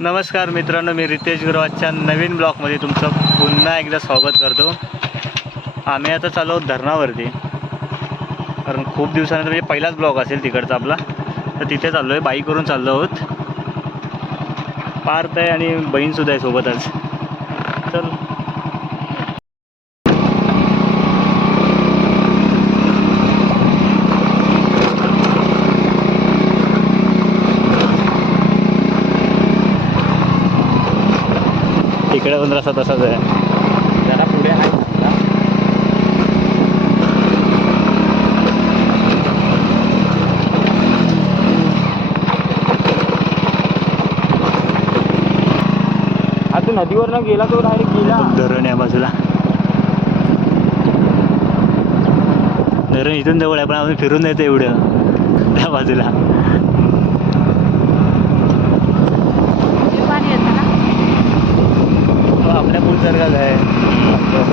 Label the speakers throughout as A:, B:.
A: नमस्कार मित्रांनो मी रितेश गुरवाजच्या नवीन ब्लॉगमध्ये तुमचं पुन्हा एकदा स्वागत करतो. आम्ही आता चाललो आहोत धरणावरती. कारण खूप दिवसानंतर म्हणजे पहिलाच ब्लॉग असेल तिकडचा आपला. तर तिथे चाललो आहे बाईकवरून चाललो आहोत. पार्थ आहे आणि बहीणसुद्धा आहे सोबतच. तर रस्ता तसाच आहे.
B: जरा पुढे आहे. समजा. हा तू नदीवर न गेला तो डायरेक्ट गेला?
A: धरण या बाजूला. धरण इथून जवळ आहे पण अजून फिरून येतं एवढं. त्या बाजूला
C: पाणी येतं ना
A: हो,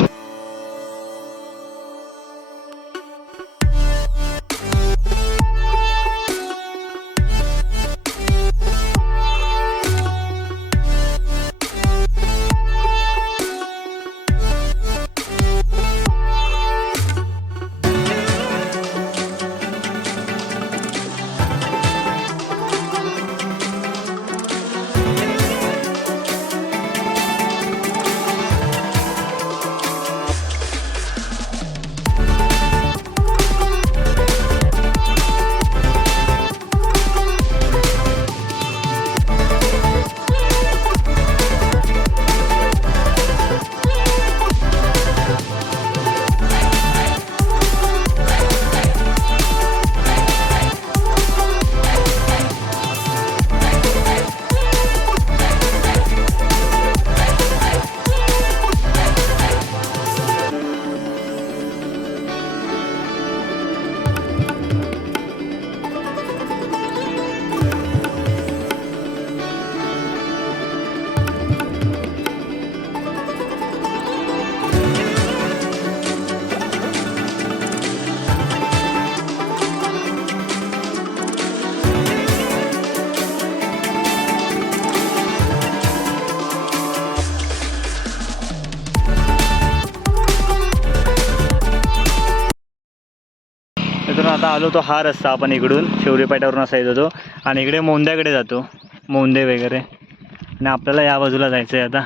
A: आलो तो हा रस्ता आपण इकडून शिवरी पाट्यावरून असा येत होतो. आणि इकडे मोंद्याकडे जातो मोंदे वगैरे. आणि आपल्याला या बाजूला जायचं आहे आता.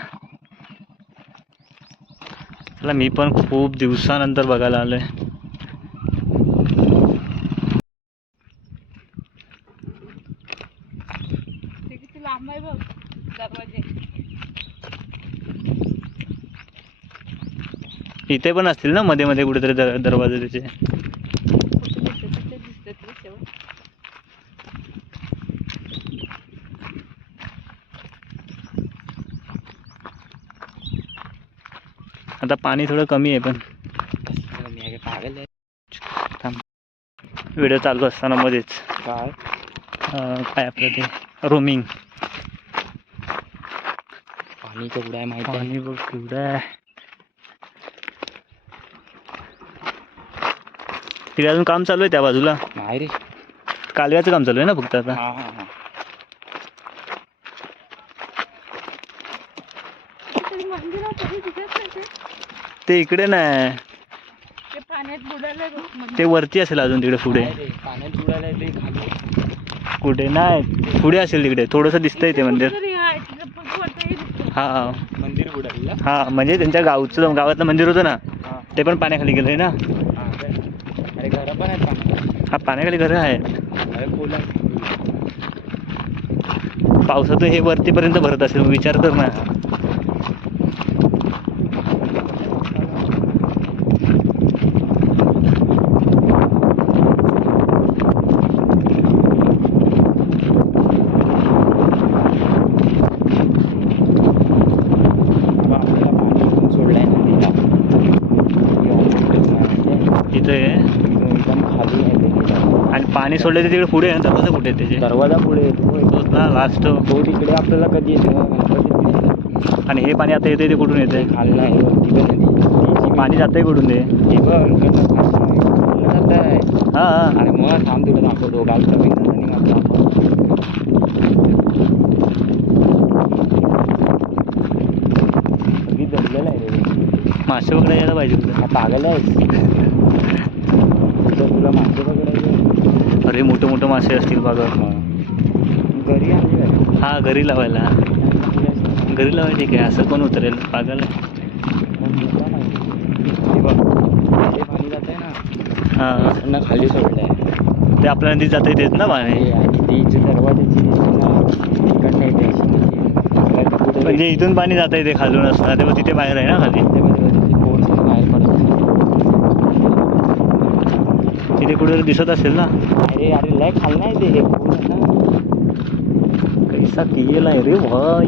A: चला मी पण खूप दिवसानंतर बघायला आलो आहे इथे पण असतील ना मध्ये मध्ये कुठेतरी दर दरवाजे त्याचे
C: कुठे दिसते कुठे दिसते ते शेवट
A: आता पाणी थोडं कमी आहे पण. व्हिडिओ चालू असताना मध्येच.
B: काय?
A: काय आपलं ते रोमिंग
B: पाणी केवढं आहे माहिती
A: पाणी बघ केवढं आहे. तिकडे अजून काम चालू आहे त्या बाजूला?
B: नाही रे.
A: कालव्याचं काम चालू आहे ना फक्त आता
B: हा हा हा
C: तरी मंदिर आहे तरी दिसत नाही ते.
A: ते इकडे नाही.
C: ते पाण्यात बुडायला.
A: ते वरती असेल अजून तिकडे पुढे.
B: पाण्यात बुडायला ते खाली
A: कुठे? नाही पुढे असेल तिकडे. थोडंसं दिसतंय ते मंदिर. हा
B: मंदिर बुडायला?
A: हा म्हणजे त्यांच्या गावचं गावातलं मंदिर होतं ना ते पण पाण्याखाली गेलंय ना.
B: हा काय? अरे घरं पण आहेत
A: हा पाण्याखाली घरं आहेत.
B: आहे.
A: पावसाचं हे वरतीपर्यंत भरत असेल मग विचार कर ना.
B: पाणी
A: सोडले तर तिकडे पुढे दरवाजा कुठे त्याचे?
B: दरवाजा पुढे
A: तोच ना लास्ट
B: तो तिकडे आपल्याला कधी येते
A: आणि हे पाणी आता येते ते कुठून येते
B: खाल्ला आहे पाणी
A: जाते कुठून ते?
B: हा आणि मग थांब तिकडे दाखवतो.
A: मासे वगैरे यायला पाहिजे
B: तुला टाकायला तुला मासे पकडायचे
A: अरे मोठे मोठे मासे असतील बघा.
B: घरी
A: हा घरी लावायला. घरी लावायचे काय असं कोण उतरेल? पागल आहे.
B: पाणी जात आहे ना.
A: हा.
B: खाली सोडलं आहे
A: ते आपल्या नदीत जाता तेच ना पाणी
B: हे ती दरवाजाची
A: म्हणजे इथून पाणी जाता येते खालून असणार तेव्हा तिथे बाहेर आहे ना खाली
B: ते दरवाजाची कोर्स बाहेर पडत
A: तिथे कुठे दिसत असेल ना.
B: अरे अरे लय खाल नाही ते हे
A: कैसा किएल आहे रे भाई.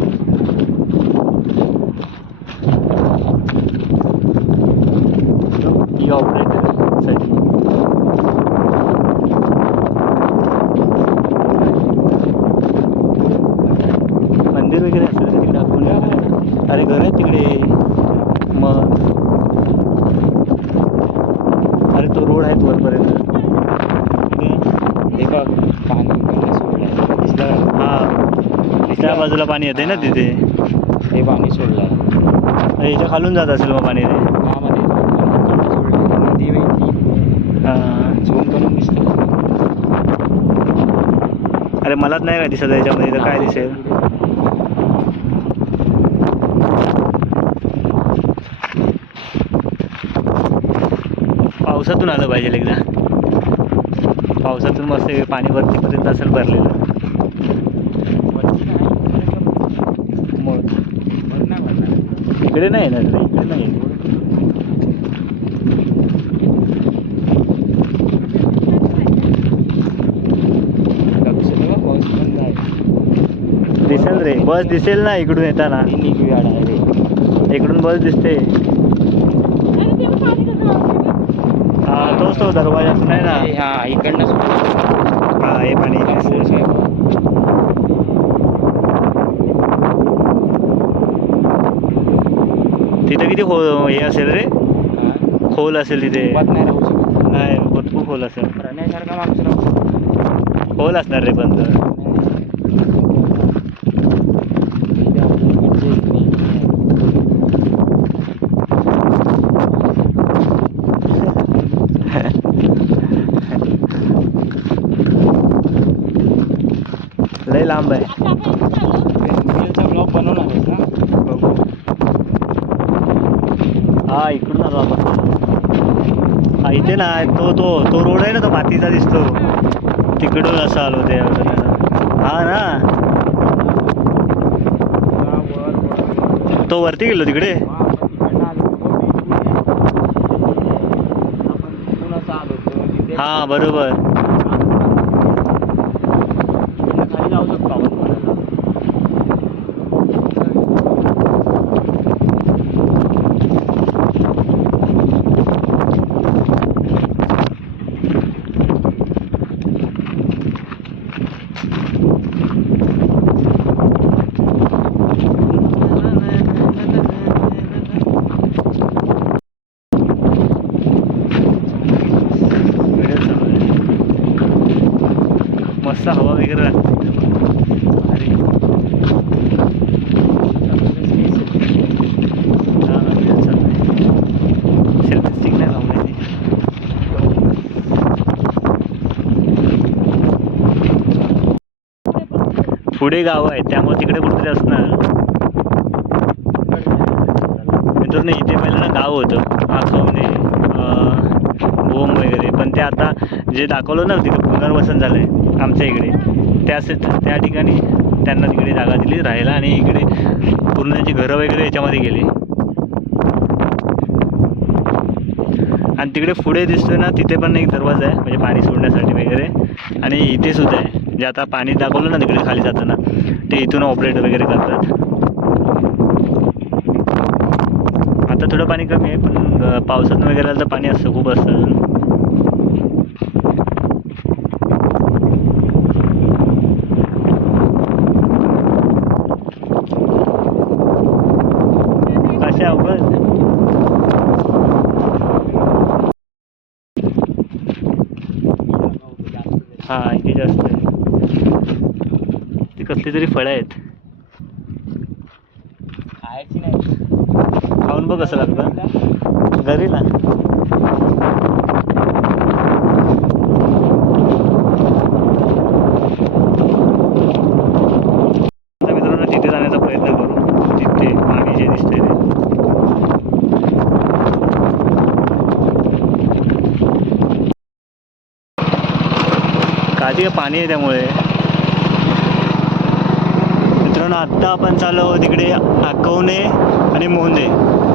A: मंदिर वगैरे असेल तिकडे आपण अरे घर आहे तिकडे. मग तो रोड आहे वरपर्यंत.
B: हे बघ पाणी इकडनं सोडलं आहे. दिसलं का?
A: हा. त्या बाजूला पाणी येते ना तिथे.
B: हे पाणी सोडलं.
A: याच्या खालून जात असेल मग पाणी ते. अरे मलाच नाही का दिसत याच्यामध्ये? तर काय दिसेल? पावसातून आलं पाहिजे एकदा. पावसातून मस्त पाणी वरतीपर्यंत असेल भरलेलं. इकडे नाही येणार इकडे नाही दिसेल रे बस दिसेल ना इकडून येताना. इकडून बस दिसते
C: अरे तेव्हा पाणी कसं वाहतंय गं?
A: हा तोच तो दरवाजा नाही ना.
B: हे हा इकडनं
A: हा हे पाणी
B: हा.
A: तिथे किती खो हे असेल रे?
B: हा.
A: खोल असेल तिथे.
B: नाही राहू शकत.
A: नाही खूप खोल असेल.
B: राहण्यासारखा माणूस राहू शकतो.
A: खोल असणार रे पण तर
B: आपल्याकडचे इकडे
A: लय लांब आहे.
B: रीलचा ब्लॉग बनवणार आहेस ना
A: बघू. हा इकडून आलो आपण. हा इथे ना तो तो तो रोड आहे ना तो मातीचा दिसतो. तिकडून असं आलो ते. हा ना. तो वरती गेलो तिकडे.
B: आपण तिकडनं आलो होतो, बीच आहे. आपण तिथून असं आलो होतो. तिथे
A: हा बरोबर
B: इकडनं खाली जाऊ शकतो आपण बोलायला.
A: मस्त हवा वगैरे लागते अरे हा, हा, तेच चाललंय. Selfie stick नाही लावलंय ते. पुढे गाव आहे त्यामुळे तिकडे कुठेतरी असणार. मित्रांनो इथे पहिलं ना गाव होतं आखवणे बोम वगैरे. पण ते आता जे दाखवलं ना तिथं पुनर्वसन झालं आहे आमच्या इकडे. त्याच त्या ठिकाणी त्यांना तिकडे जागा दिली राहायला आणि इकडे पूर्ण त्यांची घरं वगैरे याच्यामध्ये गेली. आणि तिकडे पुढे दिसतोय ना तिथे पण एक दरवाजा आहे म्हणजे पाणी सोडण्यासाठी वगैरे. आणि इथे सुद्धा आहे. म्हणजे आता पाणी दाखवलं ना तिकडे खाली जाताना. ते इथून ऑपरेट वगैरे करतात. आता थोडं पाणी कमी आहे पण पावसातून वगैरे आलं तर पाणी असतं खूप असतं अजून. कसे अवघड. हा इथे जास्त कसली तरी फळं आहेत.
B: खायची नाही.
A: खाऊ बघ कसं लागतं. घरी ना मित्रांनो तिथे जाण्याचा प्रयत्न करू तिथे पाणी जे दिसतंय ते. पाणी आहे त्यामुळे. मित्रांनो आत्ता आपण चाललो तिकडे आकवणे आणि मोहंदे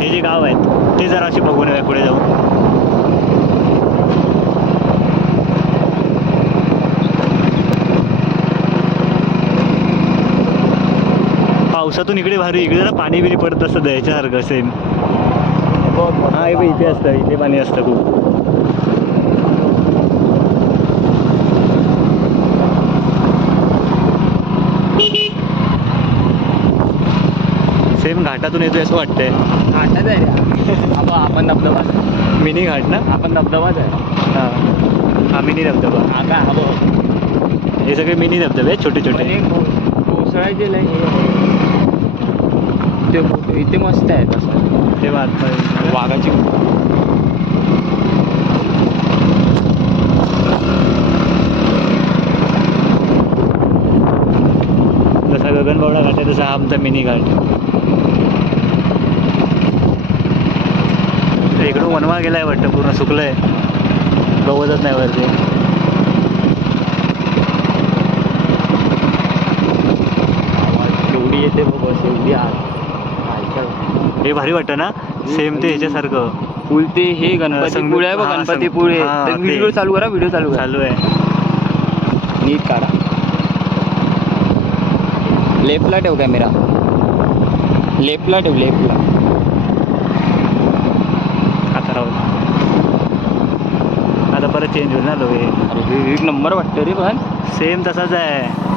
A: हे जे गाव आहेत ते जरा असे बघून येऊया पुढे जाऊ पावसातून इकडे भारी इकडे जरा पाणी बिरी पडत असतं द्यायच्यासारखं सेम हा इथे असतं इथे पाणी असतं खूप. सेम घाटातून येतोय असं वाटतंय.
B: घाटात आहे रे. आपण आपण धबधबा.
A: मिनी घाट ना?
B: आपण धबधबाच आहे.
A: हा. हा मिनी धबधबा.
B: आता हा बघ
A: हे. सगळे मिनी धबधबे आहेत छोटे छोटे.
B: कोसळायचे लय. हे. ते इथे मस्त आहे तसं.
A: ते आतमध्ये
B: वाघाची
A: जसा गगनबावडा घाट आहे तसा हा आमचा मिनी घाट. इकडून वनवा गेलाय वाटतं पूर्ण सुकलंय. गवतच नाही वरती.
B: येते बघ आत ऐका.
A: हे भारी वाटतं ना? सेम ते ह्याच्यासारखं.
B: फुल ते हे गणपती
A: संग-
B: पुळे आहे बघ गणपती
A: संग-
B: पुळे
A: ते.
B: व्हिडिओ चालू करा व्हिडिओ चालू करा.
A: चालू आहे.
B: नीट काढा. लेफ्टला ठेव कॅमेरा लेफ्टला ठेव लेफ्टला
A: आता राहू दे. आता परत चेंज होईल ना लोक
B: एक नंबर वाटतं रे पण.
A: सेम तसाच आहे.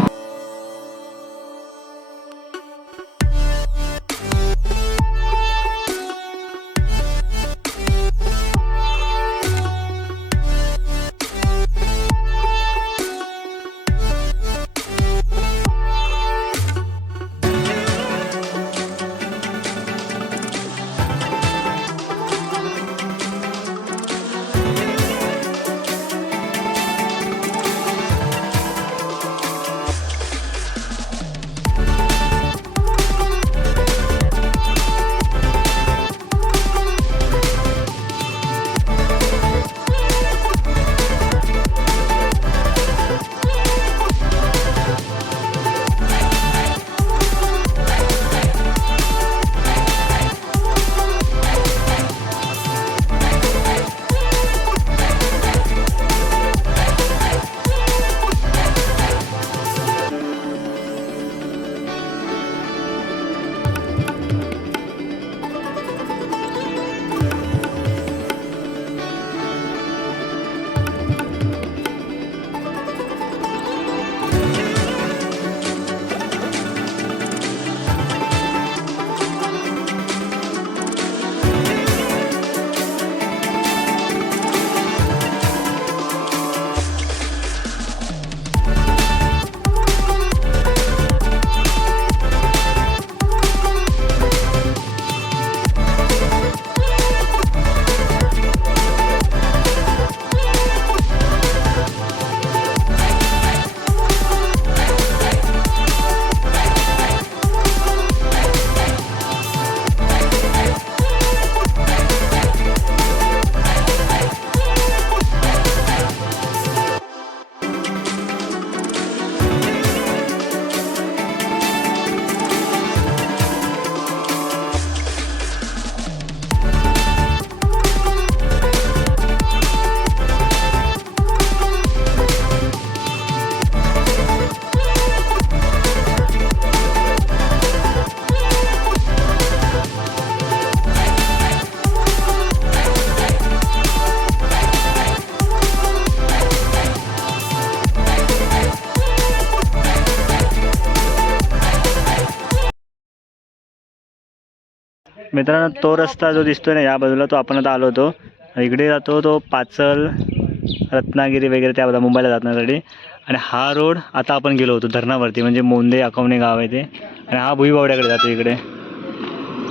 A: मित्रांनो तो रस्ता जो दिसतोय ना या बाजूला तो आपण आता आलो होतो. इकडे जातो तो पाचल रत्नागिरी वगैरे त्या बाजूला मुंबईला जाण्यासाठी आणि हा रोड आता आपण गेलो होतो धरणावरती म्हणजे मोंदे अकवणे गाव आहे ते. आणि हा भुईबावड्याकडे जातो इकडे.